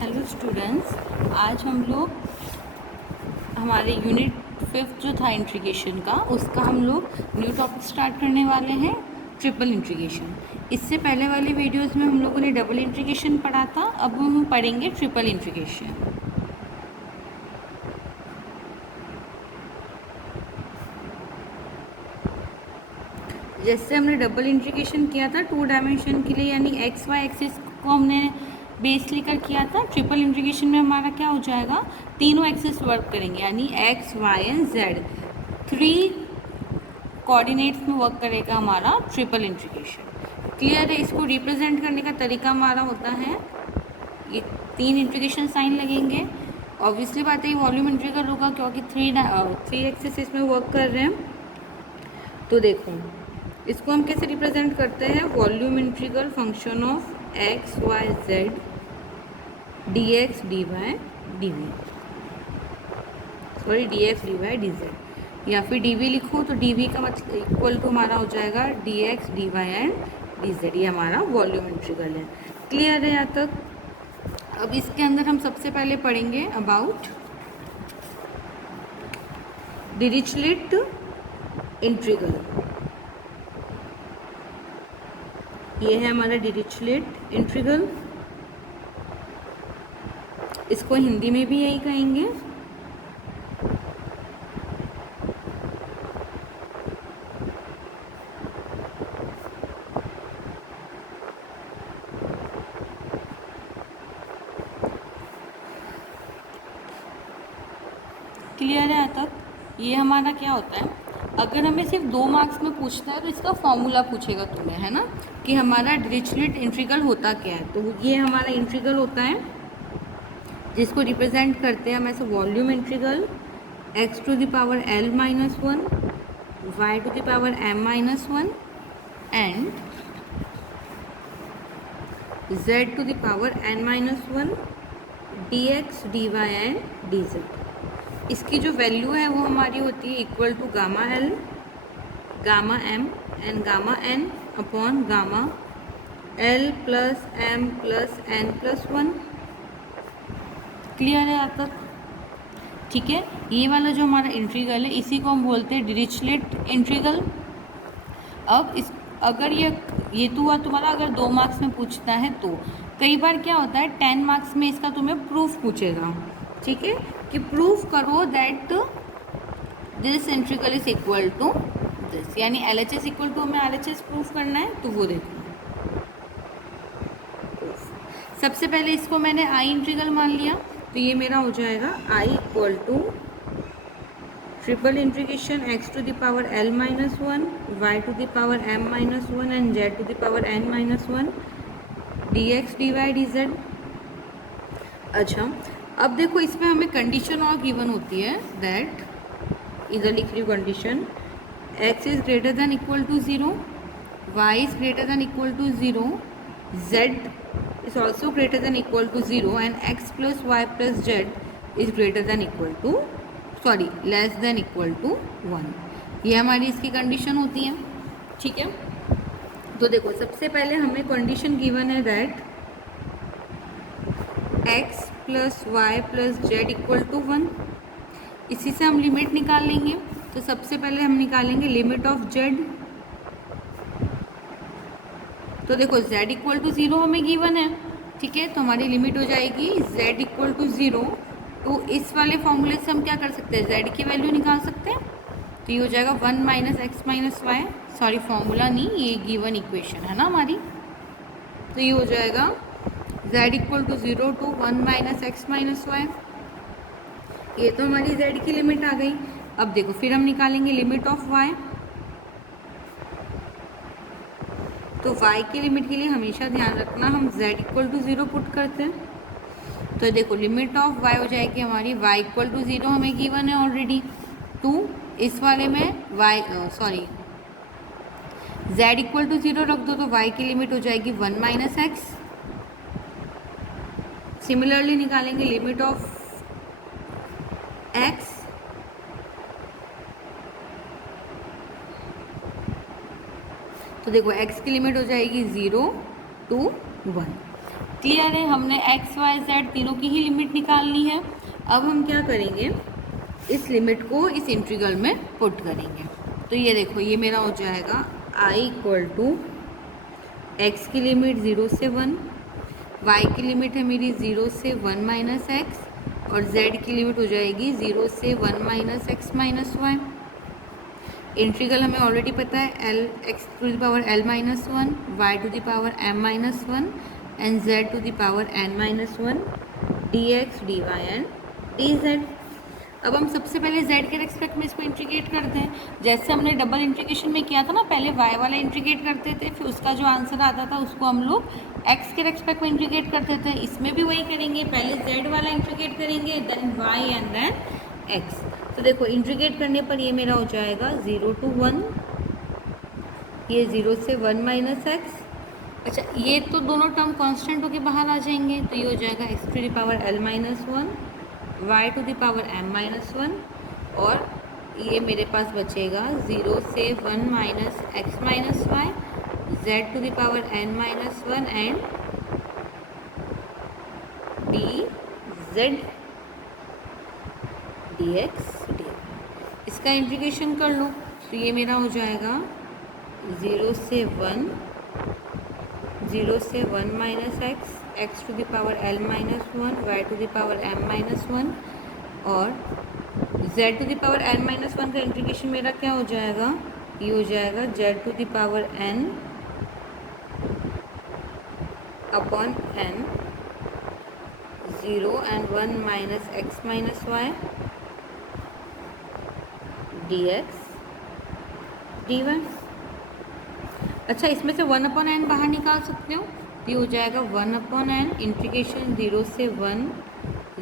Hello students, आज हम लोग हमारे यूनिट 5 जो था इंट्रीगेशन का, उसका हम लोग न्यू टॉपिक स्टार्ट करने वाले हैं, ट्रिपल इंट्रीगेशन। इससे पहले वाली वीडियोस में हम लोगों ने डबल इंट्रीगेशन पढ़ा था, अब हम पढ़ेंगे ट्रिपल इंट्रीगेशन। जैसे हमने डबल इंट्रीगेशन किया था 2 डायमेंशन के लिए, यानी एक्स वाई एक्सिस को हमने बेस लेकर किया था। ट्रिपल इंटीग्रेशन में हमारा क्या हो जाएगा, तीनों एक्सिस वर्क करेंगे, यानी x y and z 3 coordinates में वर्क करेगा हमारा ट्रिपल इंटीग्रेशन। क्लियर है? इसको रिप्रेजेंट करने का तरीका हमारा होता है, ये 3 इंटीग्रेशन साइन लगेंगे। ऑब्वियसली बात है, ये वॉल्यूम इंटीग्रल होगा क्योंकि 3 एक्सिस इसमें वर्क कर रहे हैं। तो देखो, इसको हम कैसे रिप्रेजेंट करते हैं, volume integral function of x y z d x d y d v, sorry d x d y d z, या फिर डी वी लिखो तो डी वी का मतलब इक्वल टू हमारा हो जाएगा d x d y and d z. ये हमारा वॉल्यूम इंटीग्रल है। क्लियर है यहाँ तक? अब इसके अंदर हम सबसे पहले पढ़ेंगे अबाउट डिरिचलेट इंटीग्रल। ये है हमारा डिरिचलेट इंटीग्रल, इसको हिंदी में भी यही कहेंगे। क्लियर है यहाँ तक? ये हमारा क्या होता है, अगर हमें सिर्फ 2 मार्क्स में पूछता है तो इसका फॉर्मूला पूछेगा तुम्हें, है ना, कि हमारा डिरिचलेट इंटीग्रल होता क्या है। तो ये हमारा इंटीग्रल होता है जिसको रिप्रेजेंट करते हैं हम ऐसे volume integral x to the power l minus 1, y to the power m minus 1 and z to the power n minus 1 dx dy and dz। इसकी जो वैल्यू है वो हमारी होती है equal to gamma l, gamma m and gamma n upon gamma l plus m plus n plus 1। Clear है यहाँ तक? ठीक है, ये वाला जो हमारा इंटीग्रल है इसी को हम बोलते हैं डिरिचलेट इंटीग्रल। अब इस अगर ये तो हुआ तुम्हारा अगर 2 मार्क्स में पूछता है तो, कई बार क्या होता है 10 मार्क्स में इसका तुम्हें प्रूफ पूछेगा, ठीक है, कि प्रूफ करो that this integral is equal to this, यानी L H S equal to हमें आर एच एस प्रूफ करना है। तो वो देखो, सबसे पहले इसको मैंने आई इंटीग्रल मान लिया, तो ये मेरा हो जाएगा I equal to triple integration x to the power l minus 1, y to the power m minus 1 and z to the power n minus 1 d x d y d z. अच्छा, अब देखो इसमें हमें कंडीशन और given होती है that, इधर लिख रही हूँ condition, x is greater than equal to 0, y is greater than equal to 0, z is also greater than equal to 0 and x plus y plus z is greater than equal to, sorry less than equal to 1। ये हमारी इसकी condition होती है, ठीक है। तो देखो, सबसे पहले हमें कंडीशन गिवन है that x plus y plus z equal to 1। इसी से हम लिमिट निकाल लेंगे। तो सबसे पहले हम निकालेंगे लिमिट ऑफ z। तो देखो z इक्वल टू 0 हमें गिवन है, ठीक है, तो हमारी लिमिट हो जाएगी z इक्वल टू 0। तो इस वाले फॉर्मूले से हम क्या कर सकते हैं, z की वैल्यू निकाल सकते हैं। तो ये हो जाएगा 1 minus x minus y, sorry formula नहीं, ये गिवन इक्वेशन है ना हमारी। तो ये हो जाएगा z equal to 0 to 1 minus x minus y. ये तो हमारी z की लिमिट आ गई। अब देखो, फिर हम निकालेंगे लिमिट ऑफ y। तो y की लिमिट के लिए हमेशा ध्यान रखना हम z इक्वल टू 0 पुट करते हैं। तो देखो लिमिट ऑफ y हो जाएगी हमारी y इक्वल टू 0 हमें गिवन है ऑलरेडी 2। इस वाले में z इक्वल टू 0 रख दो, तो y की लिमिट हो जाएगी 1 माइनस एक्स। सिमिलरली निकालेंगे लिमिट ऑफ x, तो देखो x की लिमिट हो जाएगी 0 टू 1। क्लियर है, हमने एक्स वाई जेड तीनों की ही लिमिट निकालनी है। अब हम क्या करेंगे, इस लिमिट को इस इंटीग्रल में पुट करेंगे। तो ये देखो, ये मेरा हो जाएगा आई इक्वल टू एक्स की लिमिट 0 से 1, वाई की लिमिट है मेरी 0 से 1 माइनस एक्स, और जेड की लिमिट हो जाएगी 0 से 1 minus x minus y. Integral हमें ऑलरेडी पता है, l x to the power l minus one, y to the power m minus one, and z to the power n minus one, d x d y and d z. अब हम सबसे पहले z के respect में इसको integrate करते हैं, जैसे हमने डबल इंटीग्रेशन में किया था ना, पहले y वाला इंटीग्रेट करते थे, फिर उसका जो आंसर आता था उसको हम लोग x के रेस्पेक्ट में इंटीग्रेट करते थे। इसमें भी वही करेंगे, पहले z वाला इंटीग्रेट करेंगे, then y and then x। तो देखो, इंटीग्रेट करने पर ये मेरा हो जाएगा 0 to 1, ये 0 से 1 माइनस एक्स। अच्छा, ये तो दोनों टर्म कांस्टेंट होके बाहर आ जाएंगे, तो ये हो जाएगा x to the power l minus one, y to the power m minus one, और ये मेरे पास बचेगा 0 से 1 minus x minus y, z to the power n minus one and d z d x d. इसका integration कर लो, तो ये मेरा हो जाएगा 0 से 1, 0 से 1 minus x, x to the power l minus one, y to the power m minus one, और z to the power n minus one का इंटीग्रेशन मेरा क्या हो जाएगा, ये हो जाएगा z to the power n upon n, 0 and 1 minus x minus y d x d y. अच्छा, इसमें से 1 अपॉन एन बाहर निकाल सकते हो, तो ये हो जाएगा 1 अपॉन एन इंटीग्रेशन 0 से 1,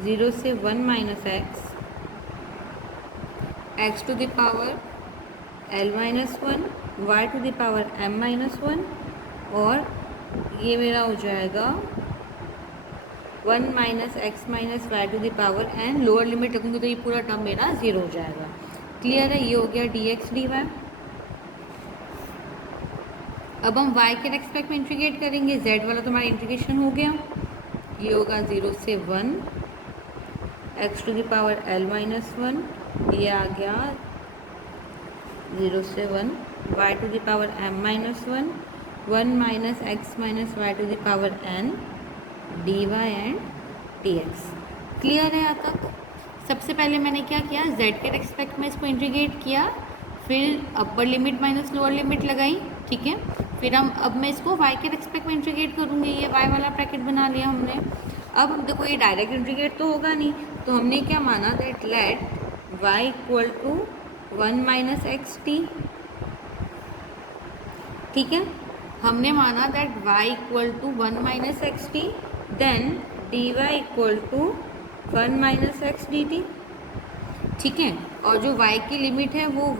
0 से 1 minus x, x to the power l minus one, y to the power m minus one, और ये मेरा हो जाएगा 1 minus x minus y to the power n. Lower limit रखूँगी तो ये पूरा टर्म मेरा 0 हो जाएगा। क्लियर है, ये हो गया डी एक्स डी वाई। अब हम y के रेस्पेक्ट में इंटीग्रेट करेंगे, z वाला तो हमारा इंटीग्रेशन हो गया, ये होगा 0 से 1, x to the power l minus one, ये आ गया 0 से 1, y to the power m minus one, 1 minus x minus y to the power n, d y and d x. Clear है यहाँ तक? सबसे पहले मैंने क्या किया, z के रेस्पेक्ट में इसको इंटीग्रेट किया, फिर upper limit minus lower limit लगाई, ठीक है। फिर अब मैं इसको y के रेस्पेक्ट में इंटीग्रेट करूँगी, ये y वाला ब्रैकेट बना लिया हमने। अब देखो, ये डायरेक्ट इंटीग्रेट तो होगा नहीं, तो हमने क्या माना, that let y equal to 1 minus x t, ठीक है। हमने माना that y equal to 1 minus x t, then d y equal to 1 minus x d t, ठीक है। और जो y की लिमिट है वो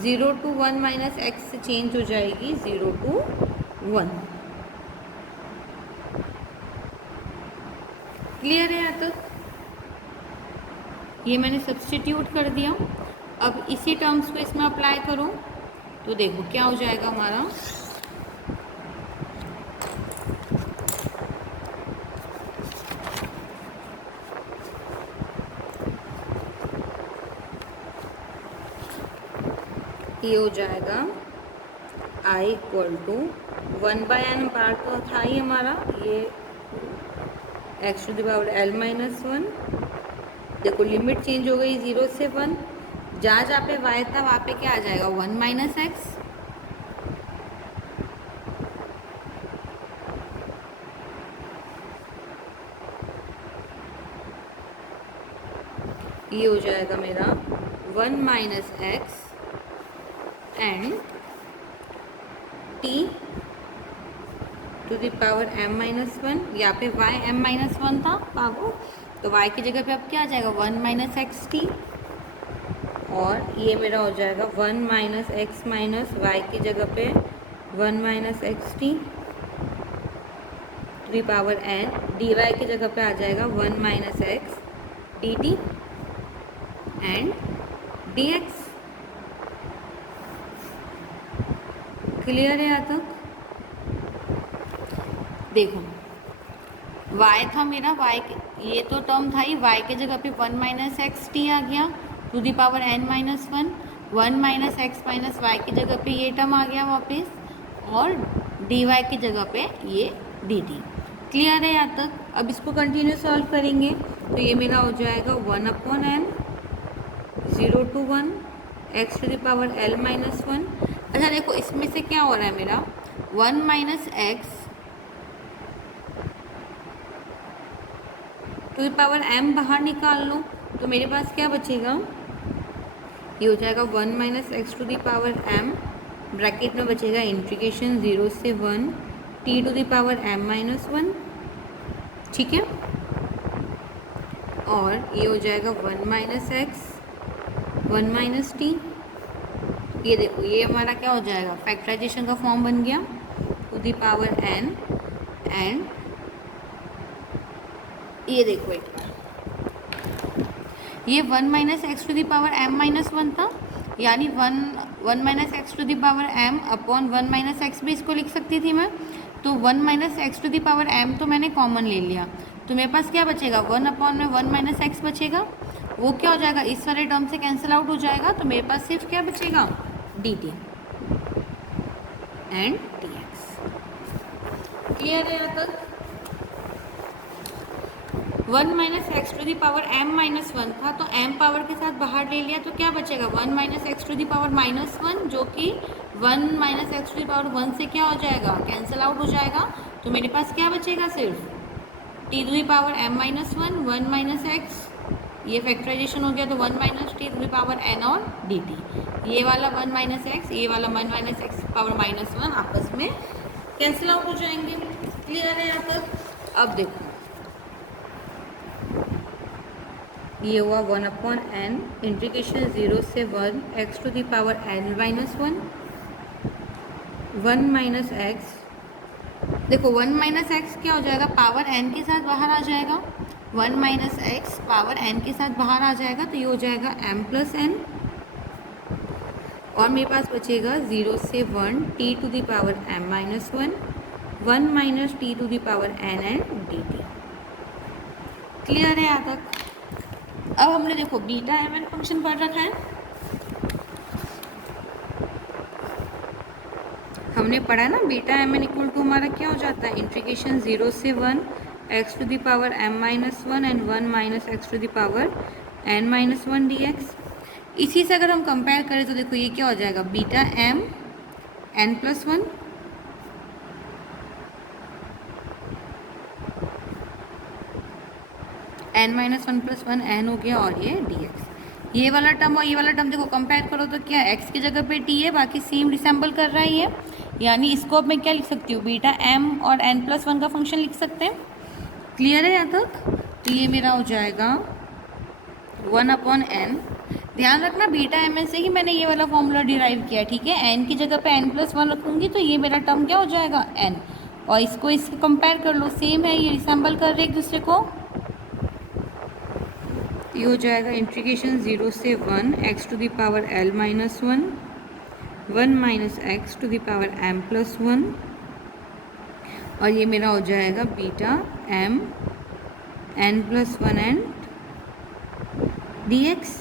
0 to 1 माइनस एक्स से चेंज हो जाएगी 0 to 1। क्लियर है यहाँ तक? ये मैंने सब्स्टिट्यूट कर दिया। अब इसी टर्म्स को इसमें अप्लाई करो, तो देखो क्या हो जाएगा हमारा, ये हो जाएगा i equal to 1 by n part तो था ही हमारा, ये x to the power l minus one. देखो लिमिट चेंज हो गई 0 से 1, जहाँ जहाँ पे y था वहाँ पे क्या आ जाएगा, 1 माइनस एक्स, ये हो जाएगा मेरा 1 minus x and t to the power m minus one. यहाँ पे y m माइनस वन था बाबू, तो y की जगह पे अब क्या आ जाएगा, 1 माइनस एक्स टी, और ये मेरा हो जाएगा 1 माइनस एक्स माइनस वाई की जगह पे 1 minus x t to the power n, d y की जगह पे आ जाएगा 1 minus x d t and d x. Clear है यहाँ तक? देखो y था मेरा, y ये तो टर्म था ही, y के जगह पे 1 माइनस एक्स टी आ गया to the power n minus one, 1 minus x minus y की जगह पे ये टर्म आ गया वापस, और dy की जगह पे ये dt। क्लियर है यहाँ तक? अब इसको कंटिन्यू सॉल्व करेंगे तो ये मेरा हो जाएगा 1/n 0 to 1 x to the power l minus one. अच्छा देखो इसमें से क्या हो रहा है मेरा, 1 minus x to the power m बाहर निकाल लो तो मेरे पास क्या बचेगा, ये हो जाएगा 1 minus x to the power m, bracket में बचेगा इंटीग्रेशन 0 से 1 t to the power m minus one. ठीक है, और ये हो जाएगा 1 माइनस एक्स 1 माइनस टी। ये देखो ये हमारा क्या हो जाएगा, फैक्टराइजेशन का फॉर्म बन गया to the power n, and ये देखो ये 1 minus x to the power m minus one था, यानी 1 minus x to the power m upon 1 minus x भी इसको लिख सकती थी मैं। तो 1 minus x to the power m तो मैंने कॉमन ले लिया, तो मेरे पास क्या बचेगा, 1 अपॉन में 1 माइनस एक्स बचेगा, वो क्या हो जाएगा, इस वाले टर्म से कैंसिल आउट हो जाएगा, तो मेरे पास सिर्फ क्या बचेगा, dt एंड dx। क्लियर है यहाँ तक? 1 minus x to the power m minus one था, तो m पावर के साथ बाहर ले लिया तो क्या बचेगा, 1 minus x to the power minus one, जो कि 1 minus x to the power 1 से क्या हो जाएगा, कैंसिल आउट हो जाएगा। तो मेरे पास क्या बचेगा, सिर्फ t to the power m minus one, 1 minus x, ये फैक्टराइजेशन हो गया तो 1 minus t to the power n और dt। ये वाला 1 माइनस एक्स, ये वाला 1 minus x power minus one आपस में कैंसिल आउट हो जाएंगे। क्लियर है यहाँ तक? अब देखो ये हुआ 1 अपॉन n इंटीग्रेशन 0 से 1 x to the power n minus one, 1 minus x, देखो 1 माइनस एक्स क्या हो जाएगा, पावर n के साथ बाहर आ जाएगा, 1 माइनस एक्स पावर n के साथ बाहर आ जाएगा, तो ये हो जाएगा m प्लस n, और मेरे पास बचेगा 0 से 1 t to the power m minus one, 1 minus t to the power n and dt। Clear है यहाँ तक? अब हमने देखो बीटा एम एन फंक्शन पढ़ रखा है, हमने पढ़ा है ना, beta m n equal to हमारा क्या हो जाता है, इंटीग्रेशन 0 से 1 x to the power m minus one and 1 minus x to the power n minus one d x. इसी से अगर हम कंपेयर करें तो देखो ये क्या हो जाएगा, beta m n plus one, n minus one plus one n हो गया, और ये dx। ये वाला टर्म और ये वाला टर्म देखो कंपेयर करो तो क्या, x की जगह पे t है, बाकी सेम रिसेंबल कर रहा है ये, यानी इसको अब मैं क्या लिख सकती हूँ, बीटा m और n प्लस वन का फंक्शन लिख सकते हैं। क्लियर है यहाँ तक? तो ये मेरा हो जाएगा 1 अपॉन n, ध्यान रखना बीटा एम एन से ही मैंने ये वाला फॉर्मूला डिराइव किया, ठीक है, n की जगह पे n प्लस वन रखूँगी तो ये मेरा टर्म क्या हो जाएगा, n, और इसको इससे कंपेयर कर लो, सेम है, ये रिसेंबल कर रहे एक दूसरे को। ये हो जाएगा इंटीग्रेशन 0 से 1 x to the power l minus one, 1 minus x to the power m plus one, और ये मेरा हो जाएगा beta m n plus one and dx।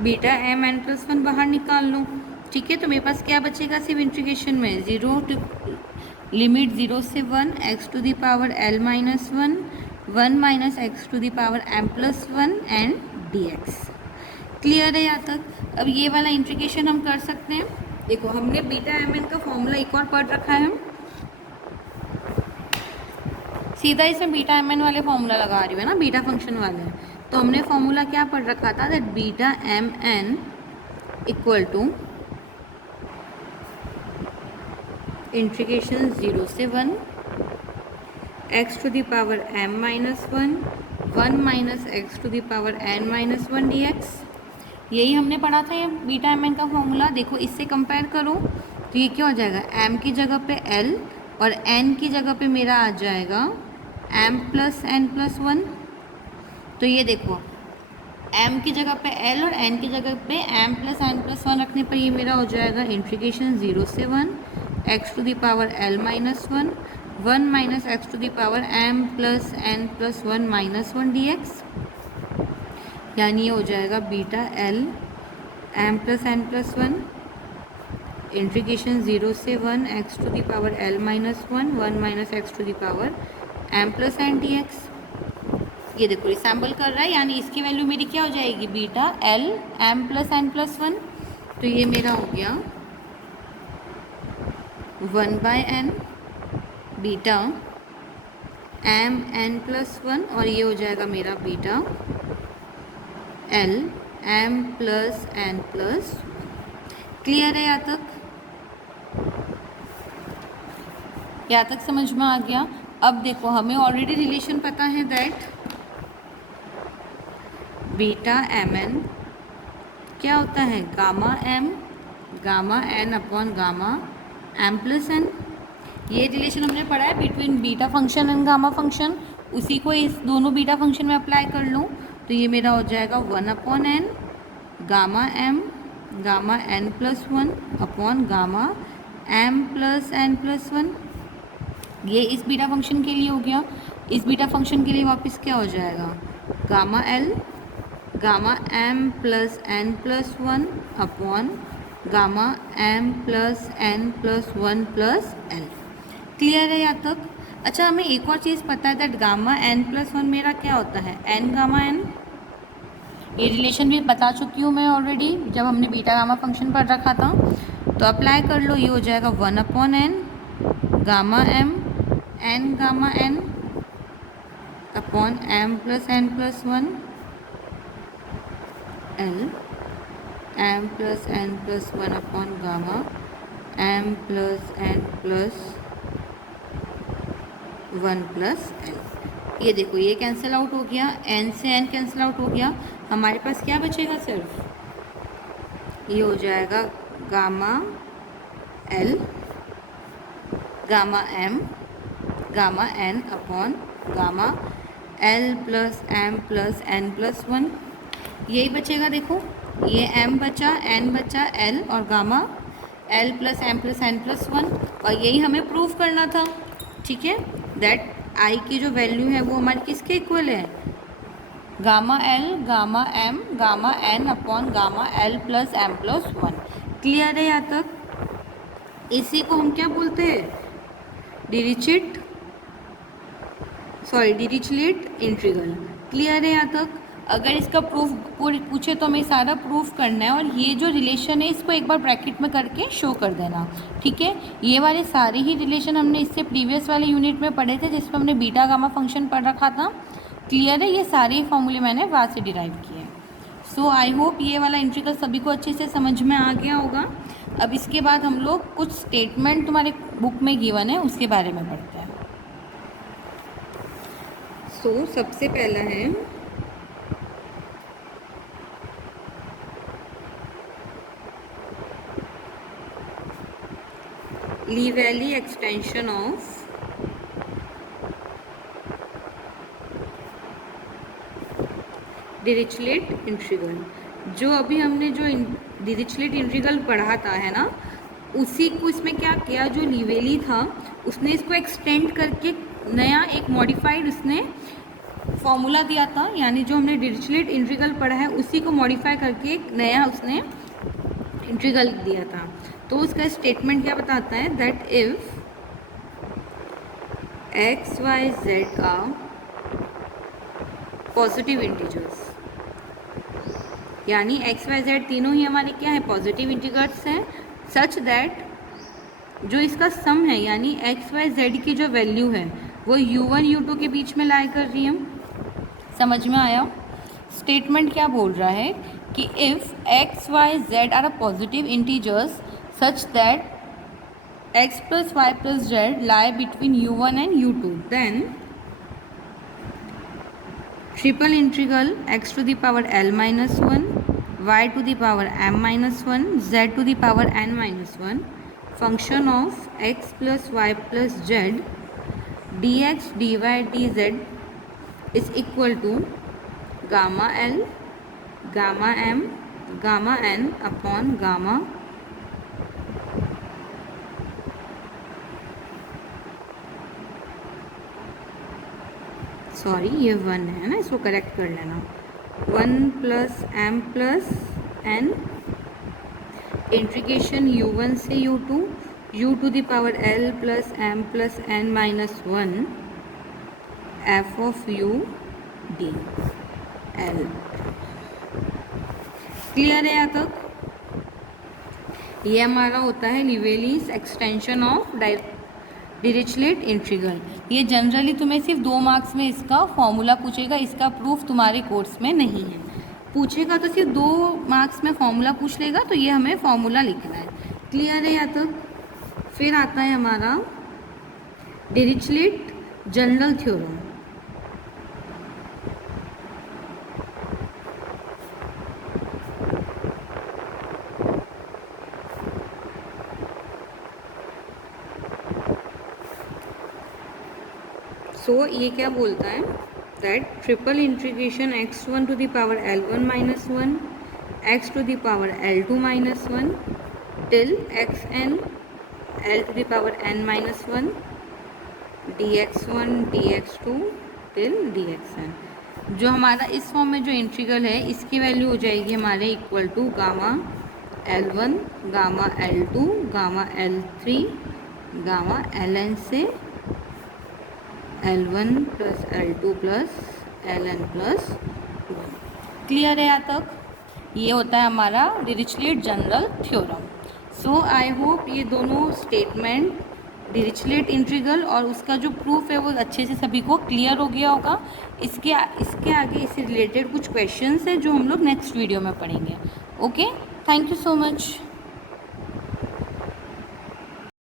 Beta m n plus one बाहर निकाल लो, ठीक है, तो मेरे पास क्या बचेगा, सिर्फ इंटीग्रेशन में 0 टू लिमिट 0 से 1 x to the power l minus one, 1 minus x to the power m plus one and dx। Clear है यहाँ तक? अब ये वाला इंटीग्रेशन हम कर सकते हैं, देखो हमने बीटा एम एन का फॉर्मूला एक और पढ़ रखा है, सीधा इसमें बीटा एम एन वाले फॉर्मूला लगा रही हूँ ना, बीटा फंक्शन वाले, तो हमने फॉर्मूला क्या पढ़ रखा था, that beta m n equal to integration 0 से 1 x to the power m minus one, 1 minus x to the power n minus one d x. यही हमने पढ़ा था ये बीटा एम एन का फॉर्मूला, देखो इससे कंपेयर करो तो ये क्या हो जाएगा, m की जगह पे l और n की जगह पे मेरा आ जाएगा m plus n plus one. तो ये देखो m की जगह पे l और n की जगह पे m प्लस n प्लस 1 रखने पर ये मेरा हो जाएगा इंटीग्रेशन 0 से 1 x to the power l minus 1 minus x to the power m plus n plus 1 minus 1 dx, यानी ये हो जाएगा beta l m plus n plus 1 integration 0 से 1 x to the power l minus 1 minus x to the power m plus n dx। ये देखो रिसैम्बल कर रहा है, यानी इसकी वैल्यू मेरी क्या हो जाएगी beta l m plus n plus 1। तो ये मेरा हो गया 1/n beta m n plus 1 और ये हो जाएगा मेरा beta l m plus n plus 1। Clear है? यहाँ तक समझ में आ गया। अब देखो हमें ऑलरेडी रिलेशन पता है दैट बीटा एम एन क्या होता है gamma n upon gamma m plus n. ये रिलेशन हमने पढ़ा है between beta function and gamma function, उसी को इस दोनों बीटा फंक्शन में अप्लाई कर लूँ तो ये मेरा हो जाएगा 1/n gamma m gamma n plus 1 upon gamma m plus n plus 1। ये इस बीटा फंक्शन के लिए हो गया। इस बीटा फंक्शन के लिए वापस क्या हो जाएगा gamma l gamma m plus n plus 1 upon gamma m plus n plus 1 plus l. Clear है यहाँ तक? अच्छा, हमें एक और चीज़ पता है दैट गामा एन प्लस 1 मेरा क्या होता है एन गामा एन। ये रिलेशन भी बता चुकी हूँ मैं ऑलरेडी जब हमने बीटा गामा फंक्शन पढ़ रखा था। तो अप्लाई कर लो, ये हो जाएगा 1/n gamma m n gamma n upon m plus n plus 1 l m plus n plus 1 upon gamma m plus n plus 1 plus l. ये देखो ये कैंसिल आउट हो गया, एन से एन कैंसिल आउट हो गया। हमारे पास क्या बचेगा सिर्फ ये हो जाएगा gamma l gamma m gamma n upon gamma l plus m plus n plus 1। यही बचेगा। देखो ये m बचा, n बचा, l और gamma l plus m plus n plus 1, और यही हमें प्रूव करना था। ठीक है, दैट i की जो वैल्यू है वो हमारी किसके इक्वल है gamma l gamma m gamma n upon gamma l plus m plus 1। Clear है यहाँ तक? इसी को हम क्या बोलते हैं डिरिचलेट इंटीग्रल। क्लियर है यहाँ तक? अगर इसका प्रूफ पूछे तो हमें सारा प्रूफ करना है, और ये जो रिलेशन है इसको एक बार ब्रैकेट में करके शो कर देना। ठीक है, ये वाले सारे ही रिलेशन हमने इससे प्रीवियस वाले यूनिट में पढ़े थे जिसमें हमने बीटा गामा फंक्शन पढ़ रखा था। क्लियर है? ये सारे फॉर्मूले मैंने वहाँ से डिराइव किए। सो आई होप ये वाला इंटीग्रल सभी को अच्छे से समझ में आ गया होगा। अब इसके बाद हम लोग कुछ स्टेटमेंट तुम्हारे बुक में गिवन है उसके बारे में पढ़ते हैं। सो सबसे पहला है लीवैली एक्सटेंशन ऑफ डिरिचलेट इंटीग्रल। जो अभी हमने जो डिरिचलेट इंटीग्रल पढ़ा था है ना, उसी को इसमें क्या किया, जो लीवैली था उसने इसको एक्सटेंड करके नया एक मॉडिफाइड उसने फॉर्मूला दिया था। यानी जो हमने डिरिचलेट इंटीग्रल पढ़ा है उसी को मॉडिफाई करके एक नया उसने इंटीग्रल दिया था। तो उसका स्टेटमेंट क्या बताता है that if x y z are positive integers, यानी एक्स वाई जेड तीनों ही हमारे क्या है पॉजिटिव इंटीजर्स हैं, सच दैट जो इसका सम है यानी एक्स वाई जेड की जो वैल्यू है वो u1 u2 के बीच में लाई कर रही है। समझ में आया? स्टेटमेंट क्या बोल रहा है कि if x y z are a positive integers such that x plus y plus z lie between u1 and u2, then triple integral x to the power l minus 1, y to the power m minus 1, z to the power n minus 1, function of x plus y plus z dx dy dz is equal to gamma l gamma m gamma n upon gamma sorry ये 1 है ना, इसको correct कर लेना। 1 plus m plus n integration u1 से u2 u to the power l plus m plus n minus 1 f of u d l। Clear है यहाँ तक? ये हमारा होता है Liouville's extension of Dirichlet integral. ये जनरली तुम्हें सिर्फ 2 मार्क्स में इसका फॉर्मूला पूछेगा, इसका प्रूफ तुम्हारे कोर्स में नहीं है। पूछेगा तो सिर्फ 2 मार्क्स में फॉर्मूला पूछ लेगा, तो ये हमें फॉर्मूला लिखना है। क्लियर है यहाँ तक? फिर आता है हमारा डिरिचलेट जनरल थ्योरम। सो ये क्या बोलता है that triple integration x1 to the power l1 minus 1 x to the power l2 minus 1 till xn l to the power n minus 1 dx1 dx2 till dxn। जो हमारा इस फॉर्म में जो integral है इसकी वैल्यू हो जाएगी हमारे equal to gamma l1 gamma l2 gamma l3 gamma ln से L1 plus L2 plus Ln plus 1। Clear है यहाँ तक? ये होता है हमारा Dirichlet general theorem. So I hope ये दोनों स्टेटमेंट डिरिचलेट इंटीग्रल और उसका जो प्रूफ है वो अच्छे से सभी को क्लियर हो गया होगा। इसके आगे इससे रिलेटेड कुछ क्वेश्चंस हैं जो हम लोग नेक्स्ट वीडियो में पढ़ेंगे। Okay, thank you so much.